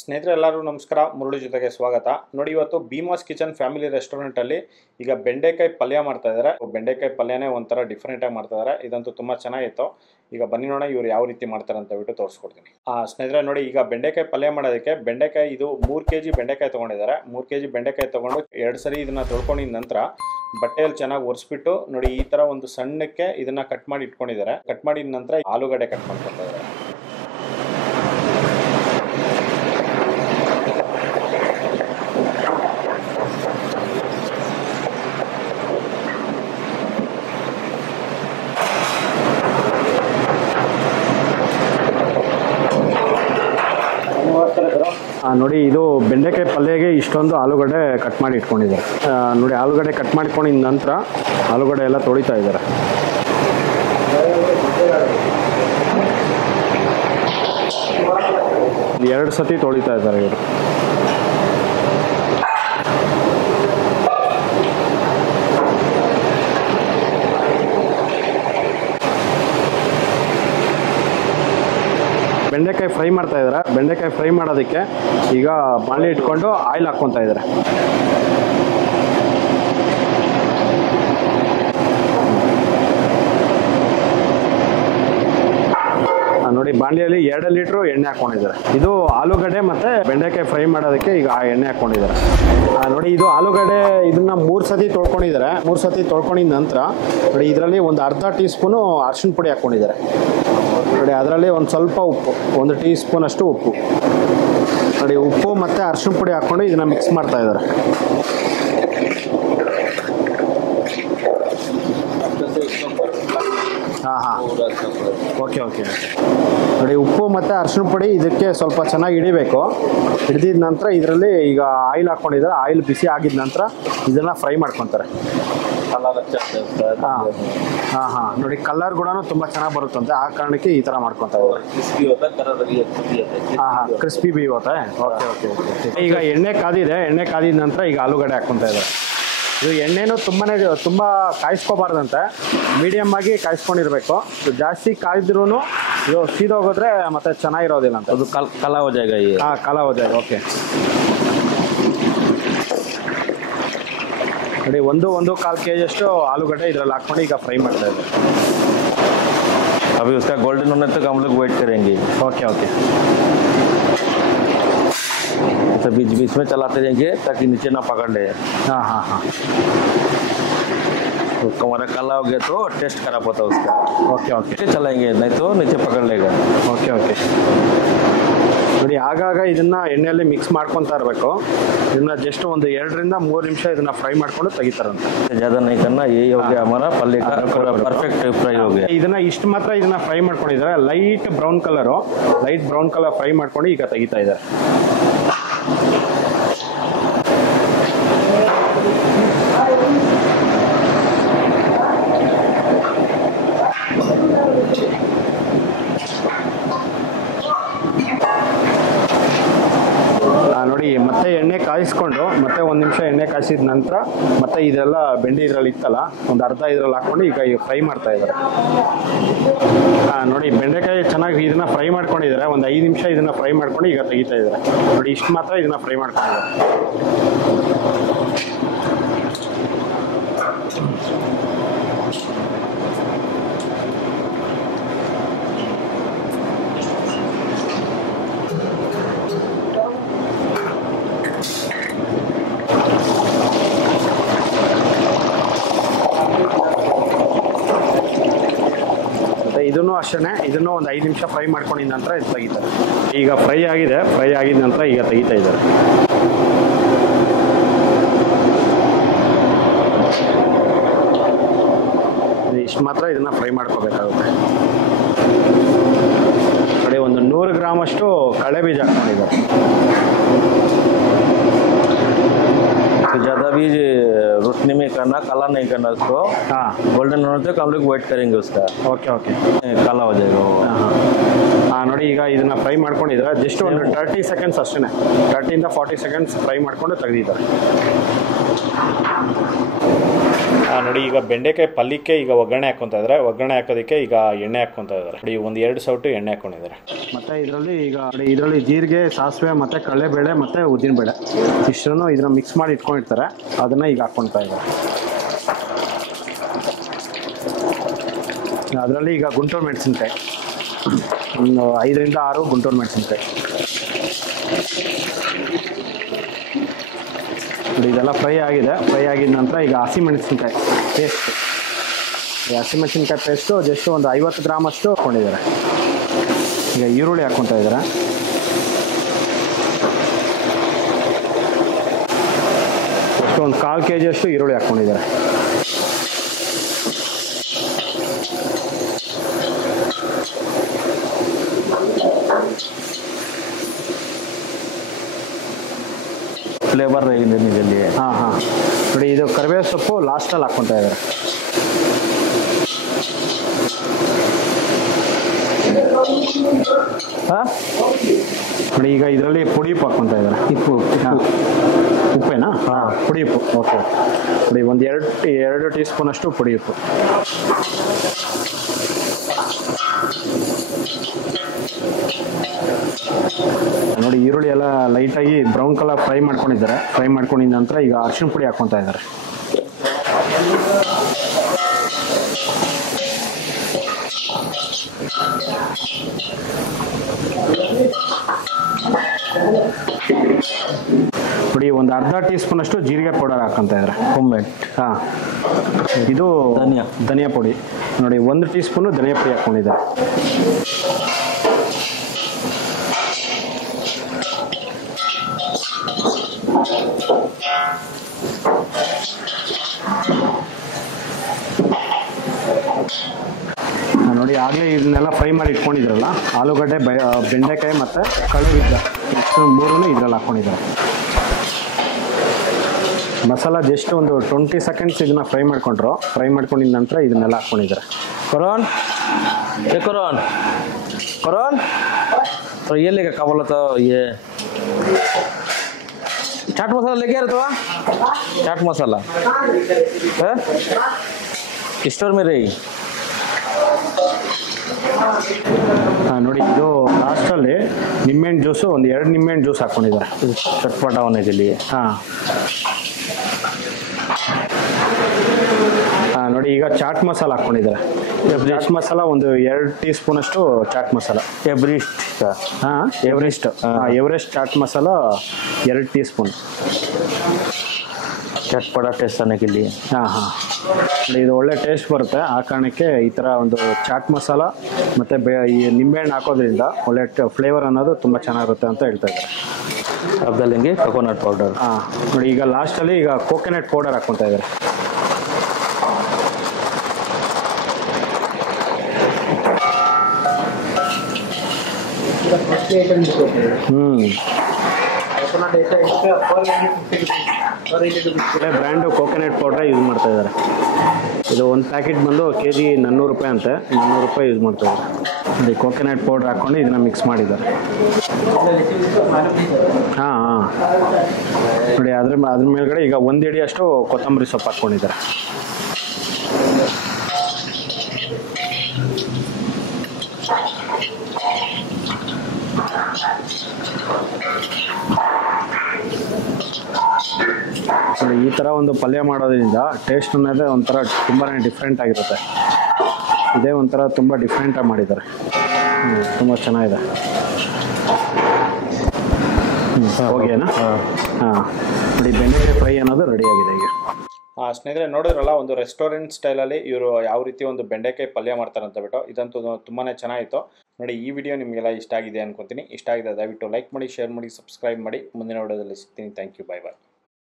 ಸ್ನೇಹಿತರೆ ಎಲ್ಲರೂ ನಮಸ್ಕಾರ. ಮುರಳಿ ಜೊತೆಗೆ ಸ್ವಾಗತ. ನೋಡಿ, ಇವತ್ತು ಭೀಮಾಸ್ ಕಿಚನ್ ಫ್ಯಾಮಿಲಿ ರೆಸ್ಟೋರೆಂಟ್ ಅಲ್ಲಿ ಈಗ ಬೆಂಡೆಕಾಯಿ ಪಲ್ಯ ಮಾಡ್ತಾ ಇದ್ದಾರೆ. ಬೆಂಡೆಕಾಯಿ ಪಲ್ಯನೇ ಒಂಥರ ಡಿಫ್ರೆಂಟ್ ಆಗಿ ಮಾಡ್ತಾ ಇದ್ದಾರೆ. ಇದಂತೂ ತುಂಬಾ ಚೆನ್ನಾಗಿತ್ತು. ಈಗ ಬನ್ನಿ ನೋಡೋಣ ಇವರು ಯಾವ ರೀತಿ ಮಾಡ್ತಾರೆ ಅಂತ ಬಿಟ್ಟು ತೋರಿಸ್ಕೊಡ್ತೀನಿ. ಸ್ನೇಹಿತರೆ ನೋಡಿ, ಈಗ ಬೆಂಡೆಕಾಯಿ ಪಲ್ಯ ಮಾಡೋದಕ್ಕೆ ಬೆಂಡೆಕಾಯಿ ಇದು 3 kg ಬೆಂಡೆಕಾಯಿ ತಗೊಂಡಿದ್ದಾರೆ. 3 kg ಬೆಂಡೆಕಾಯಿ ತಗೊಂಡು 2 ಸರಿ ಇದನ್ನ ತೊಳ್ಕೊಂಡಿದ ನಂತರ ಬಟ್ಟೆಯಲ್ಲಿ ಚೆನ್ನಾಗಿ ಒರೆಸ್ಬಿಟ್ಟು ನೋಡಿ ಈ ತರ ಒಂದು ಸಣ್ಣಕ್ಕೆ ಇದನ್ನ ಕಟ್ ಮಾಡಿ ಇಟ್ಕೊಂಡಿದ್ದಾರೆ. ಕಟ್ ಮಾಡಿದ ನಂತರ ಆಲೂಗಡ್ಡೆ ಕಟ್ ಮಾಡ್ಕೊಳ್ತಾ ಇದ್ದಾರೆ. ನೋಡಿ, ಇದು ಬೆಂಡೆಕಾಯಿ ಪಲ್ಯಗೆ ಇಷ್ಟೊಂದು ಆಲೂಗಡ್ಡೆ ಕಟ್ ಮಾಡಿ ಇಟ್ಕೊಂಡಿದ್ದಾರೆ. ನೋಡಿ, ಆಲೂಗಡ್ಡೆ ಕಟ್ ಮಾಡ್ಕೊಂಡಿದ ನಂತರ ಆಲೂಗಡ್ಡೆ ಎಲ್ಲ ತೊಳಿತಾ ಇದ್ದಾರೆ. ಎರಡು ಸತಿ ತೊಳಿತಾ ಇದ್ದಾರೆ ಇವರು. ಬೆಂಡೆಕಾಯಿ ಫ್ರೈ ಮಾಡ್ತಾ ಇದ್ದಾರೆ. ಬೆಂಡೆಕಾಯಿ ಫ್ರೈ ಮಾಡೋದಕ್ಕೆ ಈಗ ಬಾಣಲೆ ಇಟ್ಕೊಂಡು ಆಯಿಲ್ ಹಾಕ್ಕೊತಾ ಇದ್ದಾರೆ. ನೋಡಿ, ಬಾಣಲೆಯಲ್ಲಿ 2 ಲೀಟ್ರು ಎಣ್ಣೆ ಹಾಕೊಂಡಿದ್ದಾರೆ. ಇದು ಆಲೂಗಡ್ಡೆ ಮತ್ತೆ ಬೆಂಡೆಕಾಯಿ ಫ್ರೈ ಮಾಡೋದಕ್ಕೆ ಈಗ ಆ ಎಣ್ಣೆ ಹಾಕೊಂಡಿದ್ದಾರೆ. ನೋಡಿ, ಇದು ಆಲೂಗಡ್ಡೆ ಇದನ್ನ 3 ಸತಿ ತೊಳ್ಕೊಂಡಿದ್ದಾರೆ. 3 ಸತಿ ತೊಳ್ಕೊಂಡಿದ ನಂತರ ನೋಡಿ ಇದರಲ್ಲಿ ಒಂದು ಅರ್ಧ ಟೀ ಸ್ಪೂನು ಅರಿಶಿನ ಪುಡಿ ಹಾಕೊಂಡಿದ್ದಾರೆ. ನೋಡಿ, ಅದರಲ್ಲಿ ಒಂದು ಸ್ವಲ್ಪ ಉಪ್ಪು, 1 ಟೀ ಸ್ಪೂನ್ ಅಷ್ಟು ಉಪ್ಪು. ನೋಡಿ, ಉಪ್ಪು ಮತ್ತು ಅರಿಶಿನ ಪುಡಿ ಹಾಕ್ಕೊಂಡು ಇದನ್ನು ಮಿಕ್ಸ್ ಮಾಡ್ತಾ ಇದ್ದಾರೆ. ಓಕೆ. ನೋಡಿ, ಉಪ್ಪು ಮತ್ತು ಅರಿಶಿನ ಪುಡಿ ಇದಕ್ಕೆ ಸ್ವಲ್ಪ ಚೆನ್ನಾಗಿ ಹಿಡಿಬೇಕು. ಹಿಡಿದಿದ ನಂತರ ಇದರಲ್ಲಿ ಈಗ ಆಯಿಲ್ ಹಾಕ್ಕೊಂಡಿದ್ದಾರೆ. ಆಯಿಲ್ ಬಿಸಿ ಆಗಿದ ನಂತರ ಇದನ್ನು ಫ್ರೈ ಮಾಡ್ಕೊತಾರೆ. ನೋಡಿ, ಕಲರ್ ಕೂಡ ತುಂಬ ಚೆನ್ನಾಗಿ ಬರುತ್ತಂತೆ. ಆ ಕಾರಣಕ್ಕೆ ಈ ಥರ ಮಾಡ್ಕೊತಾ ಇದ್ದಾರೆ. ಕ್ರಿಸ್ಪಿ ಬಿ ಹೋತಾ. ಓಕೆ. ಈಗ ಎಣ್ಣೆ ಕಾದಿದೆ. ಎಣ್ಣೆ ಕಾದಿದ ನಂತರ ಈಗ ಆಲೂಗಡ್ಡೆ ಹಾಕ್ಕೊತಾ ಇದ್ದಾರೆ. ಇದು ಎಣ್ಣೆನೂ ತುಂಬ ಕಾಯಿಸ್ಕೋಬಾರ್ದಂತೆ, ಮೀಡಿಯಮ್ ಆಗಿ ಕಾಯಿಸ್ಕೊಂಡಿರ್ಬೇಕು. ಜಾಸ್ತಿ ಕಾಯ್ದ್ರೂ ಇದು ಸೀದೋಗಿದ್ರೆ ಮತ್ತೆ ಚೆನ್ನಾಗಿರೋದಿಲ್ಲ ಅಂತ. ಅದು ಕಾಲ ಹೋ ಜಾಯೇಗಾ. ಕಾಲ ಹೋ ಜಾಯೇಗಾ. ಓಕೆ. ನೋಡಿ, 1.25 kg ಅಷ್ಟು ಆಲೂಗಡ್ಡೆ ಇದರಲ್ಲಿ ಹಾಕ್ಕೊಂಡು ಈಗ ಫ್ರೈ ಮಾಡ್ತಾ ಇದ್ದಾರೆ. अभी उसका गोल्डन होने तक हम लोग वेट करेंगे. ओके. तो बीच में चलाते रहेंगे ताकि नीचे ना पकड़ ले. हाँ. तो हमारा काला हो गया तो टेस्ट खराब होता है उसका. ओके. चलाएंगे नहीं तो नीचे पकड़ लेगा. ओके. ನೋಡಿ, ಆಗಾಗ ಇದನ್ನ ಎಣ್ಣೆಯಲ್ಲಿ ಮಿಕ್ಸ್ ಮಾಡ್ಕೊತಾ ಇರಬೇಕು. ಇದನ್ನ ಜಸ್ಟ್ ಒಂದು 2 ರಿಂದ 3 ನಿಮಿಷ ಇದನ್ನ ಫ್ರೈ ಮಾಡ್ಕೊಂಡು ತೆಗಿತಾರಂತೆ. ज़्यादा नहीं करना. ये हो गया हमारा पल्ले का परफेक्ट फ्राई हो गया. ಇದನ್ನ ಇಷ್ಟು ಮಾತ್ರ ಇದನ್ನ ಫ್ರೈ ಮಾಡ್ಕೊಂಡಿದ್ದಾರೆ. ಲೈಟ್ ಬ್ರೌನ್ ಕಲರ್ ಫ್ರೈ ಮಾಡ್ಕೊಂಡು ಈಗ ತೆಗಿತಾ ಇದ್ದಾರೆ. ನೋಡಿ, ಮತ್ತೆ ಎಣ್ಣೆ ಕಾಯಿಸ್ಕೊಂಡು ಮತ್ತೆ 1 ನಿಮಿಷ ಎಣ್ಣೆ ಕಾಯಿಸಿದ ನಂತರ ಮತ್ತೆ ಇದೆಲ್ಲ ಬೆಂಡೆ ಇದರಲ್ಲಿ ಇತ್ತಲ್ಲ, ಒಂದು ಅರ್ಧ ಇದರಲ್ಲಿ ಹಾಕೊಂಡು ಈಗ ಫ್ರೈ ಮಾಡ್ತಾ ಇದ್ದಾರೆ. ನೋಡಿ, ಬೆಂಡೆಕಾಯಿ ಚೆನ್ನಾಗಿ ಇದನ್ನ ಫ್ರೈ ಮಾಡ್ಕೊಂಡಿದ್ದಾರೆ. ಒಂದು 5 ನಿಮಿಷ ಇದನ್ನ ಫ್ರೈ ಮಾಡ್ಕೊಂಡು ಈಗ ತೆಗಿತಾ ಇದ್ದಾರೆ. ನೋಡಿ, ಇಷ್ಟು ಮಾತ್ರ ಇದನ್ನ ಫ್ರೈ ಮಾಡ್ಕೊಂಡಿದ್ದಾರೆ. ಇದನ್ನು ಅಷ್ಟೇ, ಇದನ್ನು ಒಂದು 5 ನಿಮಿಷ ಫ್ರೈ ಮಾಡ್ಕೊಂಡಿದ ನಂತರ ಇದು ತೆಗಿತಾರೆ. ಈಗ ಫ್ರೈ ಆಗಿದೆ. ಫ್ರೈ ಆಗಿದ ನಂತರ ಈಗ ತೆಗಿತಾ ಇದ್ದಾರೆ. ಇಷ್ಟು ಮಾತ್ರ ಇದನ್ನ ಫ್ರೈ ಮಾಡ್ಕೋಬೇಕಾಗುತ್ತೆ. ನೋಡಿ, ಒಂದು 100 ಗ್ರಾಮ್ ಅಷ್ಟು ಕಳೆ ಬೀಜ ಹಾಕೊಂಡಿದ್ದಾರೆ. ज़्यादा भी रोशनी में करना, काला नहीं करना उसको. गोल्डन होने तक हम लोग वेट करेंगे उसका. ಓಕೆ. काला हो जाएगा वो. ನೋಡಿ, ಈಗ ಇದನ್ನ ಫ್ರೈ ಮಾಡ್ಕೊಂಡಿದ್ದಾರೆ. ಜಸ್ಟ್ ಒಂದು 30 ಸೆಕೆಂಡ್ಸ್ ಅಷ್ಟೇ. 30 ಇಂದ 40 ಸೆಕೆಂಡ್ಸ್ ಫ್ರೈ ಮಾಡ್ಕೊಂಡು ತೆಗೆದಿದ್ದಾರೆ. ನೋಡಿ ಈಗ ಬೆಂಡೆಕಾಯಿ ಪಲ್ಯಕ್ಕೆ ಈಗ ಒಗ್ಗರಣೆ ಹಾಕ್ಕೊತಾ ಇದ್ದಾರೆ. ಒಗ್ಗರಣೆ ಹಾಕೋದಕ್ಕೆ ಈಗ ಎಣ್ಣೆ ಹಾಕ್ಕೊತಾ ಇದ್ದಾರೆ. ನೋಡಿ ಒಂದು 2 ಸೌಟು ಎಣ್ಣೆ ಹಾಕ್ಕೊಂಡಿದ್ದಾರೆ. ಮತ್ತು ಇದರಲ್ಲಿ ಜೀರಿಗೆ, ಸಾಸಿವೆ ಮತ್ತು ಕಡಲೆಬೇಳೆ ಮತ್ತು ಉದ್ದಿನಬೇಳೆ ಇಷ್ಟನ್ನು ಇದನ್ನ ಮಿಕ್ಸ್ ಮಾಡಿ ಇಟ್ಕೊಂಡಿರ್ತಾರೆ. ಅದನ್ನು ಈಗ ಹಾಕ್ಕೊತಾ ಇದ್ದಾರೆ. ಅದರಲ್ಲಿ ಈಗ ಗುಂಟೂರು ಮೆಣಸಿನ್ಕಾಯಿ, ಒಂದು 5 ರಿಂದ 6 ಗುಂಟೂರು ಮೆಣಸಿನ್ಕಾಯಿ. ಇದೆಲ್ಲ ಫ್ರೈ ಆಗಿದೆ. ಫ್ರೈ ಆಗಿದ ನಂತರ ಈಗ ಹಸಿಮೆಣಸಿನ್ಕಾಯಿ ಪೇಸ್ಟ್, ಈ ಹಸಿಮೆಣಸಿನ್ಕಾಯಿ ಪೇಸ್ಟು ಜಸ್ಟ್ ಒಂದು 50 ಗ್ರಾಮ್ ಅಷ್ಟು ಹಾಕ್ಕೊಂಡಿದ್ದಾರೆ. ಈಗ ಈರುಳ್ಳಿ ಹಾಕ್ಕೊತಾ ಇದ್ದಾರೆ. ಅಷ್ಟು ಒಂದು 1/4 kg ಅಷ್ಟು ಈರುಳ್ಳಿ ಹಾಕ್ಕೊಂಡಿದ್ದಾರೆ. ಫ್ಲೇವರ್ ಇದರಲ್ಲಿ. ಹಾಂ ನೋಡಿ, ಇದು ಕರಿಬೇವು ಸೊಪ್ಪು ಲಾಸ್ಟಲ್ಲಿ ಹಾಕ್ಕೊತಾ ಇದ್ದಾರೆ. ನೋಡಿ ಈಗ ಇದರಲ್ಲಿ ಪುಡಿ ಉಪ್ಪು ಹಾಕ್ಕೊತಾ ಇದ್ದಾರೆ. ಉಪ್ಪೇನಾ? ಹಾಂ, ಪುಡಿ ಉಪ್ಪು. ಓಕೆ. ನೋಡಿ ಒಂದು 2 ಟೀ ಸ್ಪೂನ್ ಅಷ್ಟು ಪುಡಿ ಉಪ್ಪು. ನೋಡಿ ಈರುಳ್ಳಿ ಎಲ್ಲ ಲೈಟಾಗಿ ಬ್ರೌನ್ ಕಲರ್ ಫ್ರೈ ಮಾಡ್ಕೊಂಡಿದ್ದಾರೆ. ಫ್ರೈ ಮಾಡ್ಕೊಂಡಿದ ನಂತರ ಈಗ ಅರಿಶಿಣ ಪುಡಿ ಹಾಕ್ಕೊತಾ ಇದ್ದಾರೆ. ನೋಡಿ ಒಂದು ಅರ್ಧ ಟೀ ಸ್ಪೂನ್ ಅಷ್ಟು ಜೀರಿಗೆ ಪೌಡರ್ ಹಾಕ್ಕೊಂತ ಇದ್ದಾರೆ. ಹಾಂ, ಇದು ಧನಿಯಾ ಪುಡಿ. ನೋಡಿ 1 ಟೀ ಸ್ಪೂನು ಧನಿಯಾ ಪುಡಿ ಹಾಕ್ಕೊಂಡಿದ್ದಾರೆ. ನೋಡಿ ಆಗಲೇ ಇದನ್ನೆಲ್ಲ ಫ್ರೈ ಮಾಡಿ ಇಟ್ಕೊಂಡಿದ್ರಲ್ಲ, ಆಲೂಗಡ್ಡೆ, ಬೆಂಡೆಕಾಯಿ ಮತ್ತು ಕಳುವಿದ್ದ ಇಷ್ಟು 3 ಇದರಲ್ಲಿ ಹಾಕ್ಕೊಂಡಿದ್ದಾರೆ. ಮಸಾಲ ಜಸ್ಟ್ ಒಂದು 20 ಸೆಕೆಂಡ್ಸ್ ಇದನ್ನ ಫ್ರೈ ಮಾಡ್ಕೊಂಡ್ರು. ಫ್ರೈ ಮಾಡ್ಕೊಂಡಿದ ನಂತರ ಇದನ್ನೆಲ್ಲ ಹಾಕ್ಕೊಂಡಿದ್ದಾರೆ. करण ये करण करण तो ये लेके क्या बोला था ये चाट मसाला लेके आ रहे तो चाट मसाला है स्टोर में रही. ನೋಡಿ ಇದು ಲಾಸ್ಟಲ್ಲಿ ನಿಂಬೆಹಣ್ಣು ಜ್ಯೂಸು ಒಂದು 2 ನಿಂಬೆಹಣ್ಣು ಜ್ಯೂಸ್ ಹಾಕ್ಕೊಂಡಿದ್ದಾರೆ चटपटा होने के लिए. ಹಾಂ, ನೋಡಿ ಈಗ ಚಾಟ್ ಮಸಾಲ ಹಾಕ್ಕೊಂಡಿದ್ದಾರೆ. ಚಾಟ್ ಮಸಾಲ ಒಂದು 2 ಟೀ ಸ್ಪೂನ್ ಅಷ್ಟು ಚಾಟ್ ಮಸಾಲ. एवरेस्ट ಹಾಂ, Everest chaat masala 2 teaspoon. चटपटा टेस्ट आने के लिए. ಹಾಂ, ನೋಡಿ ಇದು ಒಳ್ಳೆ ಟೇಸ್ಟ್ ಬರುತ್ತೆ. ಆ ಕಾರಣಕ್ಕೆ ಈ ಥರ ಒಂದು ಚಾಟ್ ಮಸಾಲ ಮತ್ತು ಈ ನಿಂಬೆಹಣ್ಣು ಹಾಕೋದ್ರಿಂದ ಒಳ್ಳೆ ಫ್ಲೇವರ್ ಅನ್ನೋದು ತುಂಬ ಚೆನ್ನಾಗಿರುತ್ತೆ ಅಂತ ಹೇಳ್ತಾ ಇದ್ದಾರೆ. अब डालेंगे कोकोनट पाउडर. ಹಾಂ, ನೋಡಿ ಈಗ ಲಾಸ್ಟಲ್ಲಿ ಈಗ ಕೋಕೋನಟ್ ಪೌಡರ್ ಹಾಕ್ಕೊತಾ ಇದ್ದಾರೆ. ಬ್ರ್ಯಾಂಡು ಕೋಕೋನಟ್ ಪೌಡ್ರ್ ಯೂಸ್ ಮಾಡ್ತಾ ಇದ್ದಾರೆ. ಇದು ಒಂದು ಪ್ಯಾಕೆಟ್ ಬಂದು kg 400 ರೂಪಾಯಿ ಅಂತೆ. 400 ರೂಪಾಯಿ ಯೂಸ್ ಮಾಡ್ತಾ ಇದ್ದಾರೆ. ನೋಡಿ ಕೋಕೋನಟ್ ಪೌಡ್ರ್ ಹಾಕ್ಕೊಂಡು ಇದನ್ನ ಮಿಕ್ಸ್ ಮಾಡಿದ್ದಾರೆ. ಹಾಂ, ನೋಡಿ ಅದ್ರ ಮೇಲ್ಗಡೆ ಈಗ 1 ಹಿಡಿ ಅಷ್ಟು ಕೊತ್ತಂಬರಿ ಸೊಪ್ಪು ಹಾಕ್ಕೊಂಡಿದ್ದಾರೆ. ಈ ಥರ ಒಂದು ಪಲ್ಯ ಮಾಡೋದ್ರಿಂದ ಟೇಸ್ಟ್ ಅನ್ನೋದೇ ಒಂಥರ ತುಂಬಾ ಡಿಫ್ರೆಂಟ್ ಆಗಿರುತ್ತೆ. ಇದೇ ಒಂಥರ ತುಂಬ ಡಿಫ್ರೆಂಟಾಗಿ ಮಾಡಿದ್ದಾರೆ. ತುಂಬ ಚೆನ್ನಾಗಿದೆ. ಓಕೆನಾ? ಹಾಂ, ನೋಡಿ ಬೆಂಡೆಕಾಯಿ ಫ್ರೈ ಅನ್ನೋದು ರೆಡಿಯಾಗಿದೆ ಈಗ. ಸ್ನೇಹಿತರೆ ನೋಡಿದ್ರಲ್ಲ, ಒಂದು ರೆಸ್ಟೋರೆಂಟ್ ಸ್ಟೈಲಲ್ಲಿ ಇವರು ಯಾವ ರೀತಿ ಒಂದು ಬೆಂಡೆಕಾಯಿ ಪಲ್ಯ ಮಾಡ್ತಾರೆ ಅಂತ ಬಿಟ್ಟು ಇದಂತೂ ತುಂಬಾ ಚೆನ್ನಾಗಿತ್ತು. ನೋಡಿ, ಈ ವಿಡಿಯೋ ನಿಮಗೆಲ್ಲ ಇಷ್ಟ ಆಗಿದೆ ಅನ್ಕೊತೀನಿ. ಇಷ್ಟ ಆಗಿದೆ ದಯವಿಟ್ಟು ಲೈಕ್ ಮಾಡಿ, ಶೇರ್ ಮಾಡಿ, ಸಬ್ಸ್ಕ್ರೈಬ್ ಮಾಡಿ. ಮುಂದಿನ ವಿಡಿಯೋದಲ್ಲಿ ಸಿಗ್ತೀನಿ. Thank you. Bye bye.